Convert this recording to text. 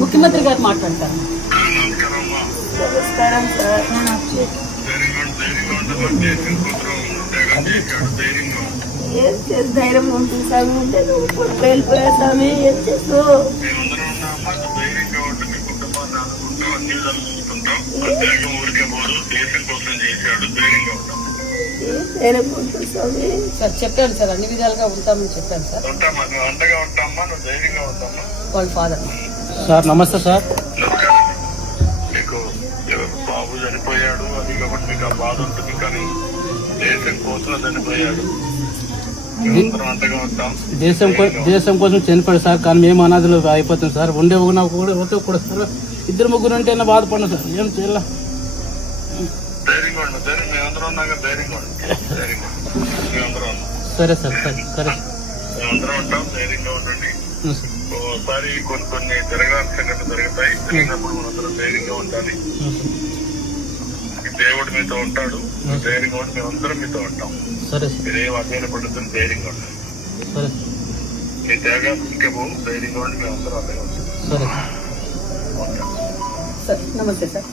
ముఖ్యమంత్రి గారు మాట్లాడతారు. నమస్కారం సార్. ధైర్యం ఉంటుంది సార్ ఊరికే పోదు దేశం కోసం చేశాడు ధైర్యంగా ఉంటాం. స్వామి? సార్ చెప్పాను సార్ అన్ని విధాలుగా ఉంటామని చెప్పాను సార్. ఉంటామా? నువ్వు అండగా ఉంటామా? నువ్వు ధైర్యంగా ఉంటామా? వాళ్ళ ఫాదర్ సార్ నమస్తే సార్. మీకు బాబు చనిపోయాడు అది కాబట్టి మీకు ఆ బాధ ఉంటుంది కానీ దేశం కోసం చనిపోయాడు. దేశం కోసం చనిపోయాడు సార్ కానీ మేము అనాథులు అయిపోతాం సార్. ఉండే ఒక నాకు కూడా సార్. ఇద్దరు ముగ్గురు అంటే బాధపడినా సార్. ఏం చేయాల? ధైర్యంగా ఉండు ధైర్యం మేమందరం ఉన్నాక ధైర్యంగా ఉండు. ధైర్యంగా ఉండు. మేమందరం ఉన్నాం. సరే సార్ సరే సరే. మేమందరం ఉంటాం ధైర్యంగా ఉండండి. ఓసారి కొన్ని కొన్ని జరగాల్సిన సంఘటనలు జరుగుతాయి. జరిగినప్పుడు మనందరం ధైర్యంగా ఉండాలి. దేవుడు మీతో ఉంటాడు. ధైర్యంగా ఉండి మేమందరం మీతో ఉంటాం. సరే సార్. మీరేం అధైర్యపడుతుంది ధైర్యంగా ఉండండి. సరే. మీ త్యాగాలు ఇంకే పోవు ధైర్యంగా ఉండి మేమందరం అదే ఉంటాం. సరే. ఉంటాం. సార్ నమస్తే సార్.